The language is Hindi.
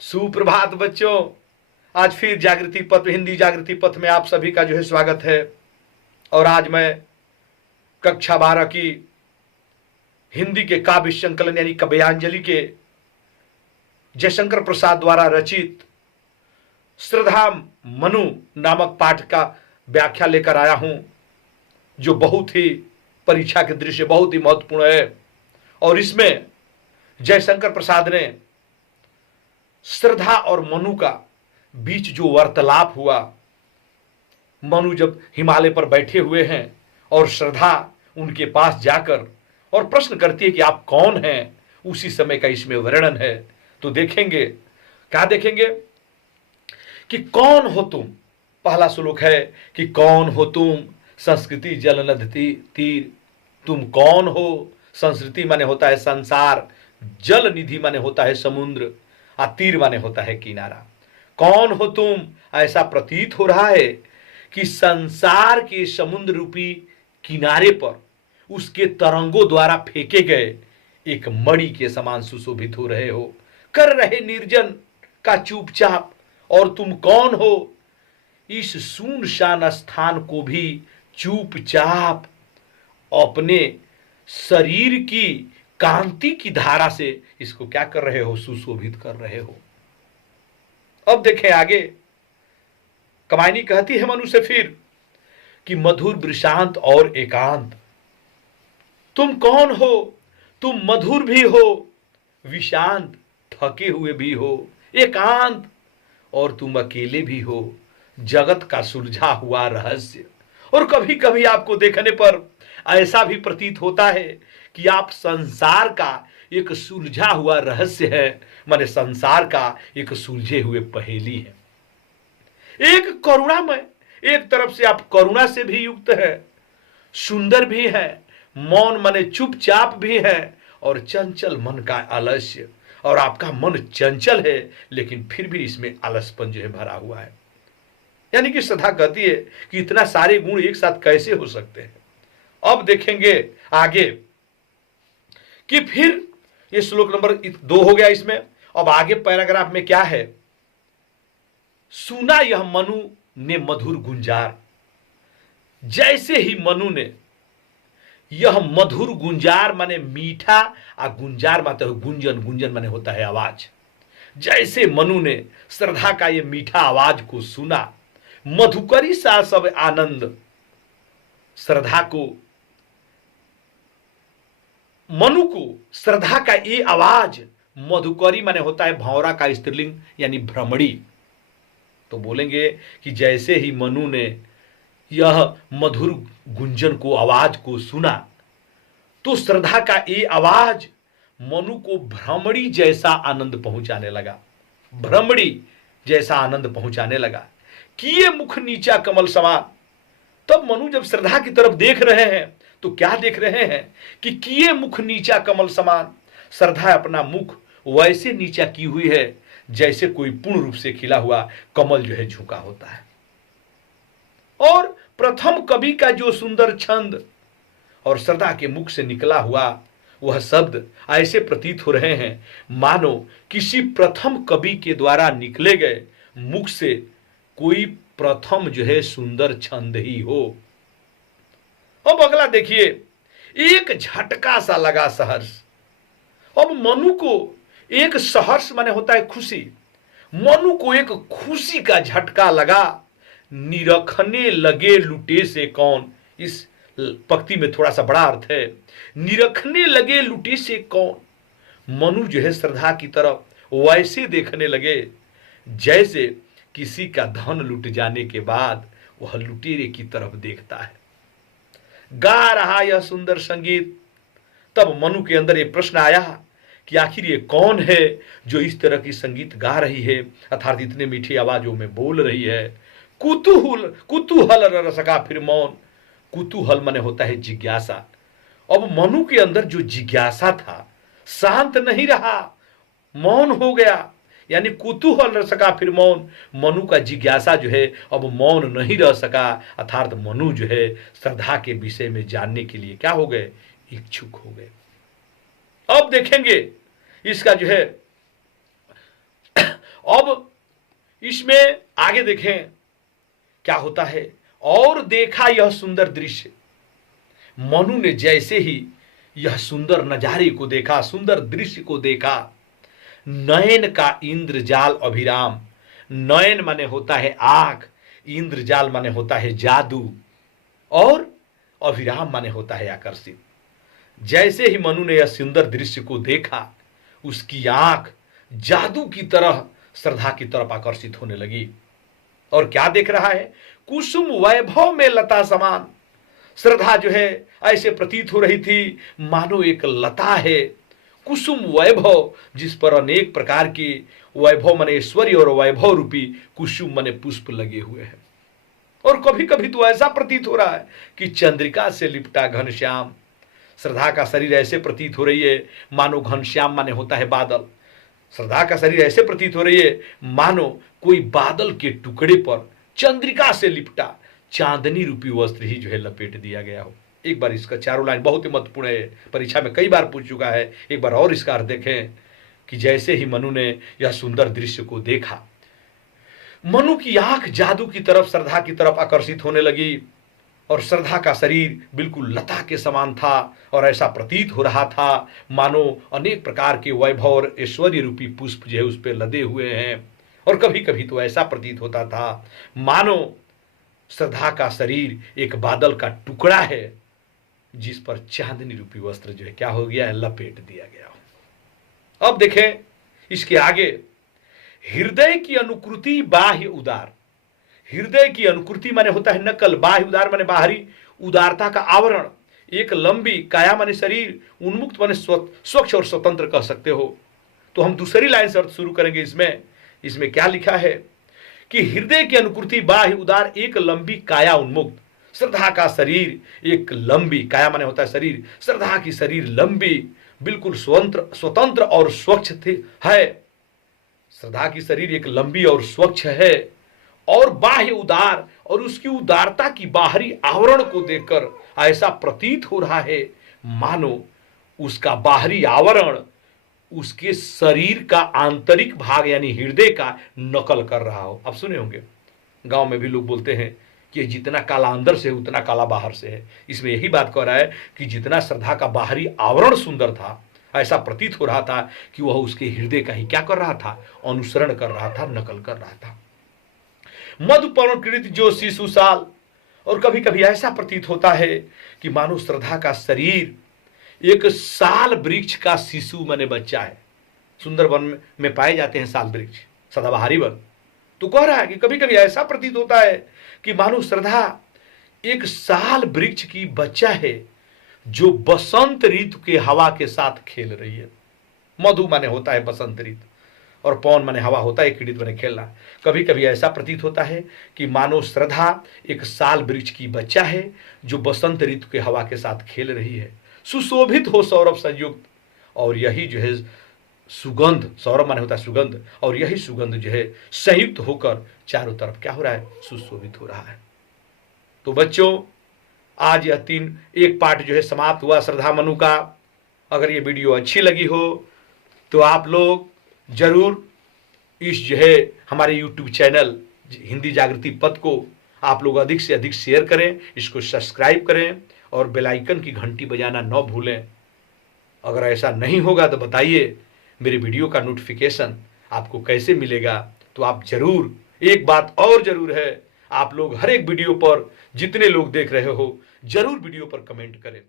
सुप्रभात बच्चों। आज फिर जागृति पथ, हिंदी जागृति पथ में आप सभी का स्वागत है। और आज मैं कक्षा 12 की हिंदी के काव्य संकलन यानी काव्यांजलि के जयशंकर प्रसाद द्वारा रचित श्रद्धा मनु नामक पाठ का व्याख्या लेकर आया हूं, जो बहुत ही परीक्षा के दृश्य बहुत ही महत्वपूर्ण है। और इसमें जयशंकर प्रसाद ने श्रद्धा और मनु का बीच जो वार्तालाप हुआ, मनु जब हिमालय पर बैठे हुए हैं और श्रद्धा उनके पास जाकर और प्रश्न करती है कि आप कौन हैं, उसी समय का इसमें वर्णन है। तो देखेंगे, क्या देखेंगे कि कौन हो तुम। पहला श्लोक है कि कौन हो तुम संस्कृति जल नदी तीर। तुम कौन हो? संस्कृति माने होता है संसार, जल निधि माने होता है समुद्र, और तीर माने होता है किनारा। कौन हो तुम? ऐसा प्रतीत हो रहा है कि संसार के समुद्र रूपी किनारे पर उसके तरंगों द्वारा फेंके गए एक मणि के समान सुशोभित हो रहे हो, कर रहे निर्जन का चुपचाप। और तुम कौन हो? इस सुनसान स्थान को भी चुपचाप अपने शरीर की कांति की धारा से इसको क्या कर रहे हो? सुशोभित कर रहे हो। अब देखें आगे, कमायनी कहती है मनु से फिर कि मधुर वृषांत और एकांत। तुम कौन हो? तुम मधुर भी हो, विशांत थके हुए भी हो, एकांत और तुम अकेले भी हो, जगत का सुलझा हुआ रहस्य। और कभी कभी आपको देखने पर ऐसा भी प्रतीत होता है कि आप संसार का एक सुलझा हुआ रहस्य है, माने संसार का एक सुलझे हुए पहेली है। एक करुणामय, एक तरफ से आप करुणा से भी युक्त है, सुंदर भी है, मौन माने चुपचाप भी है, और चंचल मन का आलस्य। और आपका मन चंचल है, लेकिन फिर भी इसमें आलसपन भरा हुआ है। यानी कि श्रद्धा कहती है कि इतना सारे गुण एक साथ कैसे हो सकते हैं। अब देखेंगे आगे कि फिर ये श्लोक नंबर 2 हो गया इसमें। अब आगे पैराग्राफ में क्या है? सुना यह मनु ने मधुर गुंजार। जैसे ही मनु ने यह मधुर गुंजार माने मीठा, आ गुंजार माते गुंजन, गुंजन माने होता है आवाज। जैसे मनु ने श्रद्धा का ये मीठा आवाज को सुना, मधुकरी सा सब आनंद। श्रद्धा को, मनु को श्रद्धा का ये आवाज, मधुकरी माने होता है भौरा का स्त्रीलिंग यानी भ्रमड़ी। तो बोलेंगे कि जैसे ही मनु ने यह मधुर गुंजन को, आवाज को सुना, तो श्रद्धा का ये आवाज मनु को भ्रमड़ी जैसा आनंद पहुंचाने लगा, भ्रमड़ी जैसा आनंद पहुंचाने लगा। किए मुख नीचा कमल समान। तब मनु जब श्रद्धा की तरफ देख रहे हैं तो क्या देख रहे हैं कि किए मुख नीचा कमल समान। श्रद्धा अपना मुख वैसे नीचा की हुई है जैसे कोई पूर्ण रूप से खिला हुआ कमल झुका होता है। और प्रथम कवि का जो सुंदर छंद और श्रद्धा के मुख से निकला हुआ वह शब्द ऐसे प्रतीत हो रहे हैं मानो किसी प्रथम कवि के द्वारा निकले गए मुख से कोई प्रथम सुंदर छंद ही हो। अब अगला देखिए, एक झटका सा लगा सहर्ष। अब मनु को एक सहर्ष माने होता है खुशी, मनु को एक खुशी का झटका लगा। निरखने लगे लुटे से कौन। इस पंक्ति में थोड़ा सा बड़ा अर्थ है। निरखने लगे लुटे से कौन। मनु श्रद्धा की तरफ वैसे देखने लगे जैसे किसी का धन लुट जाने के बाद वह लुटेरे की तरफ देखता है। गा रहा यह सुंदर संगीत। तब मनु के अंदर यह प्रश्न आया कि आखिर ये कौन है जो इस तरह की संगीत गा रही है, अर्थात इतने मीठी आवाजों में बोल रही है। कुतूहल कुतूहल रसका फिर मौन। कुतूहल माने होता है जिज्ञासा। अब मनु के अंदर जो जिज्ञासा था शांत नहीं रहा, मौन हो गया। यानी कुतूहल रह सका फिर मौन। मनु का जिज्ञासा अब मौन नहीं रह सका, अर्थात मनु श्रद्धा के विषय में जानने के लिए क्या हो गए? इच्छुक हो गए। अब देखेंगे इसका अब इसमें आगे देखें क्या होता है। और देखा यह सुंदर दृश्य, मनु ने जैसे ही यह सुंदर नजारे को देखा, सुंदर दृश्य को देखा, नयन का इंद्रजाल अभिराम, नयन माने होता है आंख, इंद्रजाल माने होता है जादू, और अभिराम माने होता है आकर्षित। जैसे ही मनु ने यह सुंदर दृश्य को देखा, उसकी आंख जादू की तरह श्रद्धा की तरफ आकर्षित होने लगी। और क्या देख रहा है, कुसुम वैभव में लता समान। श्रद्धा जो है ऐसे प्रतीत हो रही थी मानो एक लता है, कुसुम वैभव, जिस पर अनेक प्रकार के वैभव माने ऐश्वर्य और वैभव रूपी कुसुम माने पुष्प लगे हुए हैं। और कभी कभी तो ऐसा प्रतीत हो रहा है कि चंद्रिका से लिपटा घनश्याम। श्रद्धा का शरीर ऐसे प्रतीत हो रही है मानो घनश्याम माने होता है बादल। श्रद्धा का शरीर ऐसे प्रतीत हो रही है मानो कोई बादल के टुकड़े पर चंद्रिका से लिपटा चांदनी रूपी वस्त्र ही जो है लपेट दिया गया हो। एक बार इसका चारों लाइन बहुत ही महत्वपूर्ण है, परीक्षा में कई बार पूछ चुका है। एक बार और इसका अर्थ देखें कि जैसे ही मनु ने यह सुंदर दृश्य को देखा, मनु की आंख जादू की तरफ, श्रद्धा की तरफ आकर्षित होने लगी, और श्रद्धा का शरीर बिल्कुल लता के समान था, और ऐसा प्रतीत हो रहा था मानो अनेक प्रकार के वैभव और ऐश्वर्य रूपी पुष्प जो है उस पर लदे हुए हैं। और कभी कभी तो ऐसा प्रतीत होता था मानो श्रद्धा का शरीर एक बादल का टुकड़ा है जिस पर चांदनी रूपी वस्त्र जो है क्या हो गया है, लपेट दिया गया हो। अब देखें इसके आगे, हृदय की अनुकृति बाह्य उदार। हृदय की अनुकृति माने होता है नकल, बाह्य उदार माने बाहरी, उदारता का आवरण, एक लंबी काया माने शरीर, उन्मुक्त माने स्वच्छ और स्वतंत्र कह सकते हो। तो हम दूसरी लाइन से अर्थ शुरू करेंगे। इसमें क्या लिखा है कि हृदय की अनुकृति बाह्य उदार, एक लंबी काया उन्मुक्त। श्रद्धा का शरीर एक लंबी, काया माने होता है शरीर, श्रद्धा की शरीर लंबी, बिल्कुल स्वतंत्र और स्वच्छ है। श्रद्धा की शरीर एक लंबी और स्वच्छ है, और बाह्य उदार, और उसकी उदारता की बाहरी आवरण को देखकर ऐसा प्रतीत हो रहा है मानो उसका बाहरी आवरण उसके शरीर का आंतरिक भाग यानी हृदय का नकल कर रहा हो। आप सुने होंगे गांव में भी लोग बोलते हैं कि जितना काला अंदर से है उतना काला बाहर से है। इसमें यही बात कह रहा है कि जितना श्रद्धा का बाहरी आवरण सुंदर था, ऐसा प्रतीत हो रहा था कि वह उसके हृदय का ही क्या कर रहा था, अनुसरण कर रहा था, नकल कर रहा था। मधुपर्णकृत जो शिशु साल, और कभी कभी ऐसा प्रतीत होता है कि मानो श्रद्धा का शरीर एक साल वृक्ष का शिशु माने बच्चा है। सुंदर वन में पाए जाते हैं साल वृक्ष, सदाबहारी वन। तो कह रहा है कि कभी कभी ऐसा प्रतीत होता है कि मानो श्रद्धा एक साल वृक्ष की बच्चा है जो बसंत ऋतु के हवा के साथ खेल रही है। मधु माने होता है बसंत ऋतु, और पवन माने हवा होता है, कीड़ित माने खेलना। कभी कभी ऐसा प्रतीत होता है कि मानो श्रद्धा एक साल वृक्ष की बच्चा है जो बसंत ऋतु के हवा के साथ खेल रही है, सुशोभित हो सौरभ संयुक्त, और यही जो है सुगंध, सौरभ माने होता है सुगंध, और यही सुगंध जो है संयुक्त होकर चारों तरफ क्या हो रहा है, सुशोभित हो रहा है। तो बच्चों आज यह एक पार्ट जो है समाप्त हुआ श्रद्धा मनु का। अगर ये वीडियो अच्छी लगी हो तो आप लोग जरूर इस जो है हमारे YouTube चैनल हिंदी जागृति पथ को आप लोग अधिक से अधिक शेयर करें, इसको सब्सक्राइब करें, और बेल आइकन की घंटी बजाना न भूलें। अगर ऐसा नहीं होगा तो बताइए मेरे वीडियो का नोटिफिकेशन आपको कैसे मिलेगा। तो आप जरूर, एक बात और जरूर है, आप लोग हर एक वीडियो पर जितने लोग देख रहे हो जरूर वीडियो पर कमेंट करें।